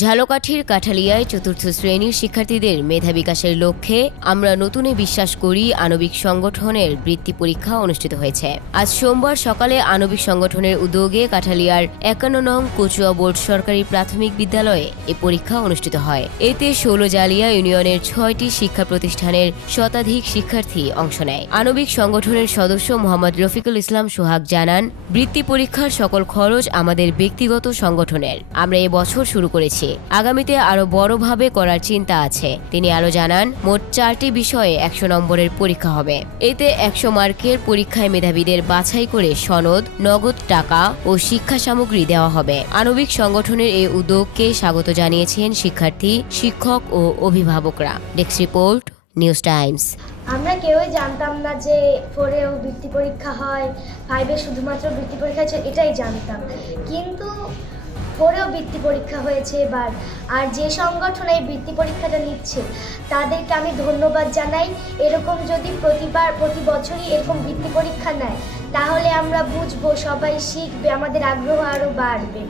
ঝালকাঠির কাঠালিয়ায় চতুর্থ শ্রেণীর শিক্ষার্থীদের মেধা বিকাশের লক্ষ্যে আমরা নতুনে বিশ্বাস করি আণবিক সংগঠনের বৃত্তি পরীক্ষা অনুষ্ঠিত হয়েছে। আজ সোমবার সকালে আণবিক সংগঠনের উদ্যোগে কাঠালিয়ার ৫১ নং কচুয়া বোর্ড সরকারি প্রাথমিক বিদ্যালয়ে এ পরীক্ষা অনুষ্ঠিত হয়। এতে ষোলজালিয়া ইউনিয়নের ৬টি শিক্ষা প্রতিষ্ঠানের শতাধিক শিক্ষার্থী অংশ নেয়। আণবিক সংগঠনের সদস্য মোহাম্মদ রফিকুল ইসলাম সোহাগ জানান, বৃত্তি পরীক্ষার সকল খরচ আমাদের ব্যক্তিগত সংগঠনের। আমরা এবছর শুরু করেছি, আগামীতে আরো বড়ভাবে করার চিন্তা আছে। তিনি আরো জানান, মোট ৪টি বিষয়ে ১০০ নম্বরের পরীক্ষা হবে। এতে ১০০ মার্কের পরীক্ষায় মেধাবীদের বাছাই করে সনদ, নগদ টাকা ও শিক্ষা সামগ্রী দেওয়া হবে। আণবিক সংগঠনের এই উদ্যোগকে স্বাগত জানিয়েছেন শিক্ষার্থী, শিক্ষক ও অভিভাবকরা। Desk report, news Times. আমরা কেউই জানতাম না যে 4এও বৃত্তি পরীক্ষা হয়, 5এ শুধুমাত্র বৃত্তি পরীক্ষা হচ্ছে, এটাই জানতাম। কিন্তু 4এও বৃত্তি পরীক্ষা হয়েছে এবার। আর যে সংগঠন এই বৃত্তি পরীক্ষাটা নিচ্ছে তাদেরকে আমি ধন্যবাদ জানাই। এরকম যদি প্রতি বছরই এরকম বৃত্তি পরীক্ষা নেয় তাহলে আমরা বুঝবো, সবাই শিখবে, আমাদের আগ্রহ আরও বাড়বে।